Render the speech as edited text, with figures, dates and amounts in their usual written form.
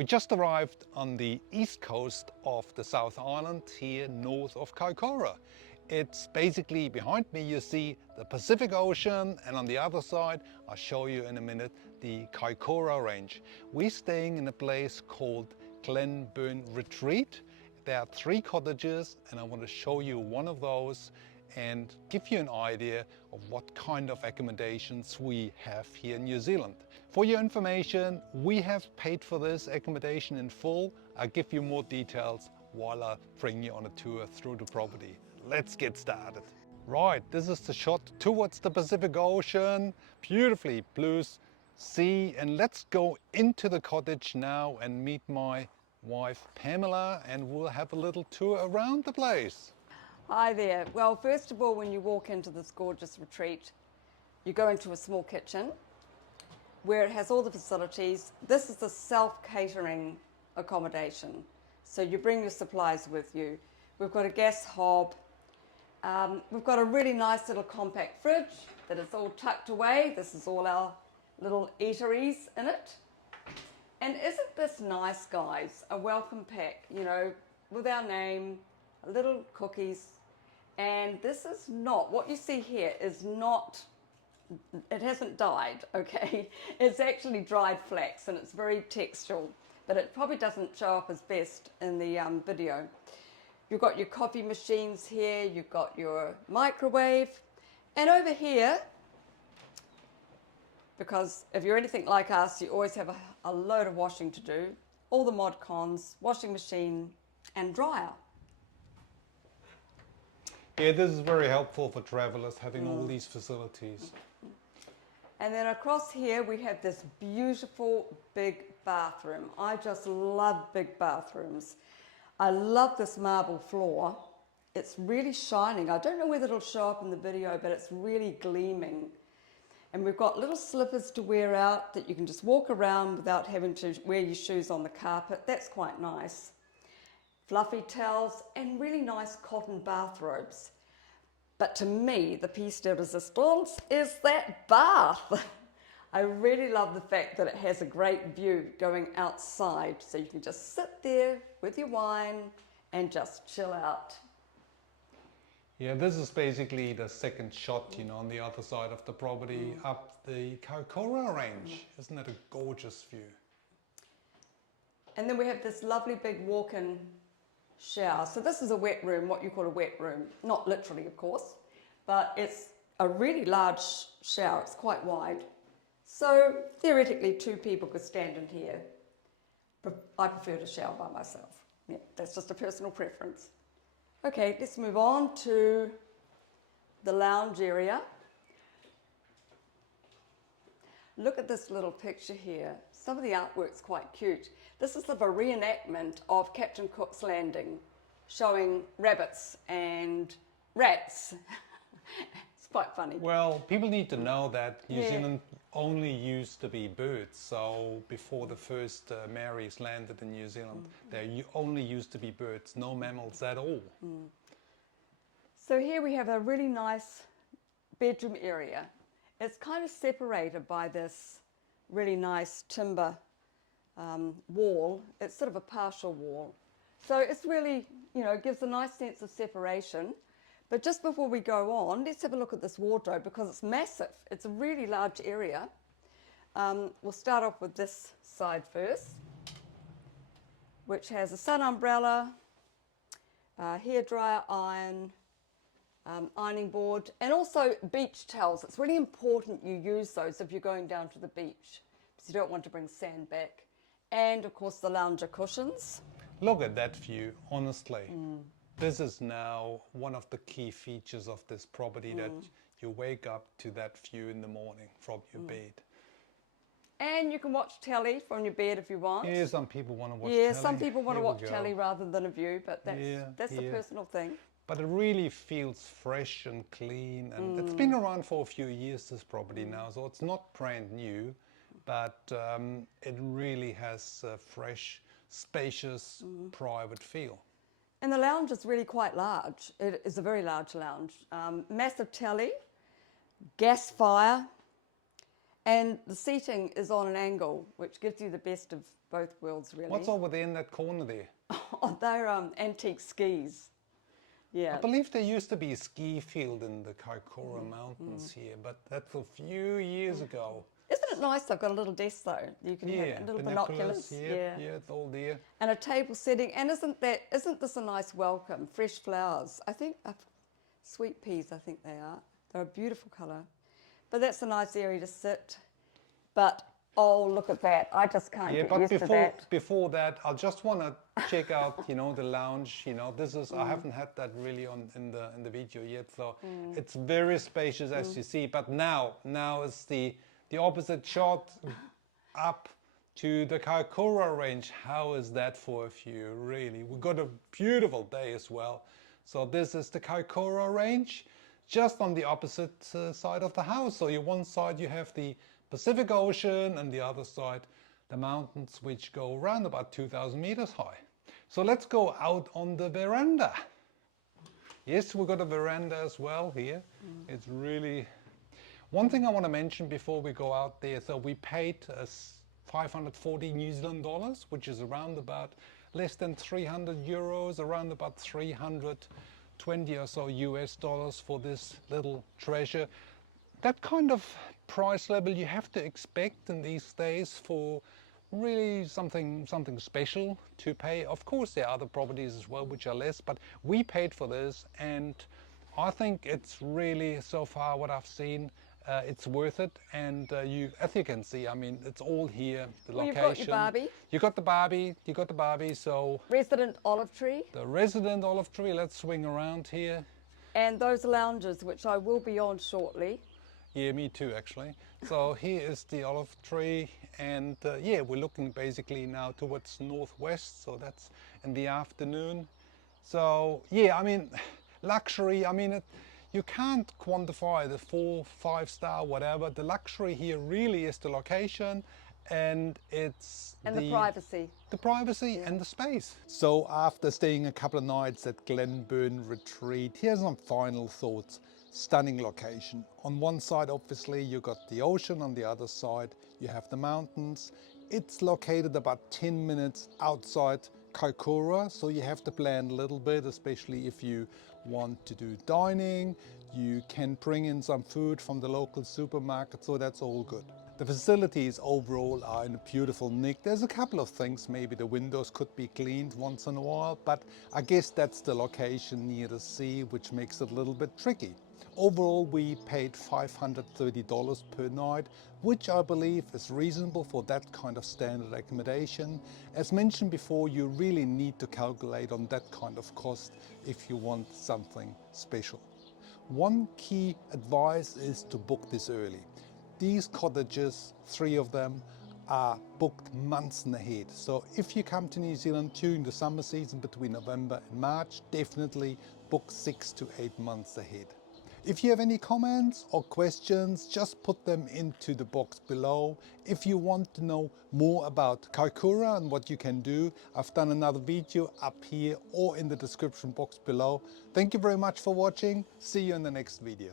We just arrived on the east coast of the South Island here north of Kaikoura. It's basically behind me you see the Pacific Ocean, and on the other side, I'll show you in a minute, the Kaikoura Range. We're staying in a place called Glenburn Retreat. There are 3 cottages and I want to show you one of those and give you an idea of what kind of accommodations we have here in New Zealand. For your information, we have paid for this accommodation in full. I'll give you more details while I bring you on a tour through the property. Let's get started. Right, this is the shot towards the Pacific Ocean, beautifully blue sea, and let's go into the cottage now and meet my wife Pamela, and we'll have a little tour around the place. Hi there. Well, first of all, when you walk into this gorgeous retreat, you go into a small kitchen where it has all the facilities. This is the self-catering accommodation. So you bring your supplies with you. We've got a gas hob. We've got a really nice little compact fridge that is all tucked away. This is all our little eateries in it. And isn't this nice, guys? A welcome pack, you know, with our name, little cookies. And this is not, what you see here is not, it hasn't dyed, okay? It's actually dried flax and it's very textural, but it probably doesn't show up as best in the video. You've got your coffee machines here, you've got your microwave, and over here, because if you're anything like us, you always have a load of washing to do, all the mod cons, washing machine and dryer. Yeah, this is very helpful for travelers, having all these facilities. And then across here we have this beautiful big bathroom. I just love big bathrooms. I love this marble floor. It's really shining. I don't know whether it'll show up in the video, but it's really gleaming. And we've got little slippers to wear out that you can just walk around without having to wear your shoes on the carpet. That's quite nice. Fluffy towels and really nice cotton bathrobes. But to me, the piece de resistance is that bath. I really love the fact that it has a great view going outside, so you can just sit there with your wine and just chill out. Yeah, this is basically the second shot, you know, on the other side of the property, up the Kaikoura Range. Isn't that a gorgeous view? And then we have this lovely big walk-in shower. So this is a wet room, what you call a wet room. Not literally, of course, but it's a really large shower. It's quite wide. So theoretically, 2 people could stand in here. I prefer to shower by myself. Yeah, that's just a personal preference. Okay, let's move on to the lounge area. Look at this little picture here. Some of the artwork's quite cute. This is sort of a reenactment of Captain Cook's landing, showing rabbits and rats. It's quite funny. Well, people need to know that New Zealand only used to be birds. So before the first Marys landed in New Zealand, there only used to be birds, no mammals at all. So here we have a really nice bedroom area. It's kind of separated by this really nice timber wall. It's sort of a partial wall. So it's really, you know, gives a nice sense of separation. But just before we go on, let's have a look at this wardrobe because it's massive. It's a really large area. We'll start off with this side first, which has a sun umbrella, hairdryer, iron, ironing board, and also beach towels. It's really important you use those if you're going down to the beach because you don't want to bring sand back. And of course the lounger cushions. Look at that view, honestly. This is now one of the key features of this property, that you wake up to that view in the morning from your bed. And you can watch telly from your bed if you want. Yeah, some people want to watch telly. Yeah, some people want to watch telly rather than a view, but that's a personal thing. But it really feels fresh and clean, and it's been around for a few years, this property now, so it's not brand new, but it really has a fresh, spacious, private feel. And the lounge is really quite large. It is a very large lounge. Massive telly, gas fire, And the seating is on an angle, which gives you the best of both worlds, really. What's over there in that corner there? Oh, they're antique skis. Yeah. I believe there used to be a ski field in the Kaikoura Mountains here, but that's a few years ago. Isn't it nice? They've got a little desk though. You can have little binoculars. Yeah, it's all there. And a table setting. And isn't this a nice welcome? Fresh flowers. I think sweet peas. I think they are. They're a beautiful colour. But that's a nice area to sit. But oh, look at that! I just can't get used to that. Before that, I just want to check out, the lounge. This is I haven't had that really in the video yet, so it's very spacious as you see. But now is the opposite shot up to the Kaikoura Range. How is that for a view? Really, we got a beautiful day as well. So this is the Kaikoura Range, just on the opposite side of the house. So on one side you have the Pacific Ocean and the other side the mountains, which go around about 2,000 meters high. So let's go out on the veranda. Yes, we've got a veranda as well here. It's really... One thing I want to mention before we go out there, so we paid 540 New Zealand dollars, which is around about less than 300 euros, around about 320 or so US dollars for this little treasure. That kind of price level you have to expect in these days for really something special to pay. Of course there are other properties as well which are less, but we paid for this, and I think it's really, so far what I've seen, it's worth it. And as you can see, I mean, it's all here, the location. You've got your Barbie. You got the Barbie, so... Resident olive tree. The resident olive tree, let's swing around here. And those lounges, which I will be on shortly. Yeah, me too, actually. So here is the olive tree, and yeah, we're looking basically now towards northwest, so that's in the afternoon. So yeah, I mean, luxury, I mean, you can't quantify the 4, 5-star, whatever. The luxury here really is the location, and it's the privacy. The privacy and the space. So after staying a couple of nights at Glenburn Retreat, here's some final thoughts. Stunning location. On one side, obviously, you got the ocean. On the other side, you have the mountains. It's located about 10 minutes outside Kaikoura, so you have to plan a little bit, especially if you want to do dining. You can bring in some food from the local supermarket, so that's all good. The facilities overall are in a beautiful nick. There's a couple of things, maybe the windows could be cleaned once in a while, but I guess that's the location near the sea, which makes it a little bit tricky. Overall, we paid $530 per night, which I believe is reasonable for that kind of standard accommodation. As mentioned before, you really need to calculate on that kind of cost if you want something special. One key advice is to book this early. These cottages, 3 of them, are booked months in ahead. So if you come to New Zealand during the summer season between November and March, definitely book 6 to 8 months ahead. If you have any comments or questions, just put them into the box below. If you want to know more about Kaikoura and what you can do, I've done another video up here or in the description box below. Thank you very much for watching. See you in the next video.